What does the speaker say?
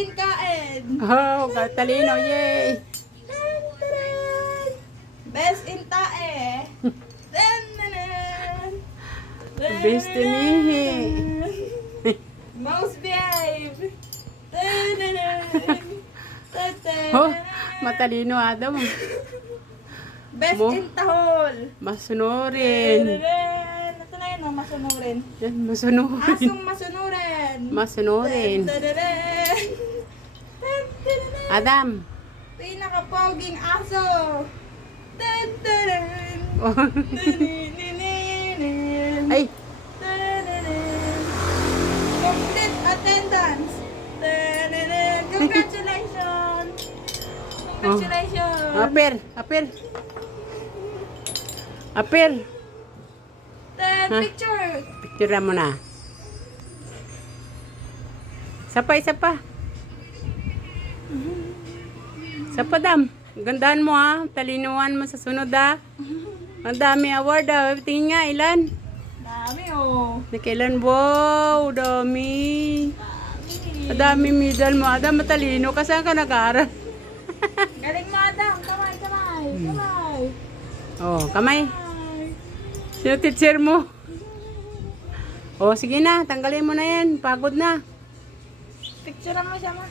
in kain. Oh, talino, yay! Best in tae. Best inihi. Most behave. Oh, matalino Adam. Best Mo. in tahol. Masunurin. Ito na yun, masunurin. Yan, masunurin. Asong masunurin. Masunurin. Adam. Pinakapoging aso. Oh. Ay, Complete attendance. Congratulations. Congratulations. apir, apir. Apir. Picture. Picture mo na. Sapa, isa pa. Sapa, Dam. Gandaan mo ha. Talinuan mo sa sunod ha. Ang dami award ha. Tingin nga, ilan? Dami oh. Nakailan? Wow, dami. Ang dami medal mo. Adam, matalino ka. Saan ka nag-aaral? Galing mo Adam. Kamay, kamay. Kamay. Oh, kamay. Kamay. Sino teacher mo? Oh, sige na. Tanggalin mo na yan. Pagod na. Picture mo siya ma.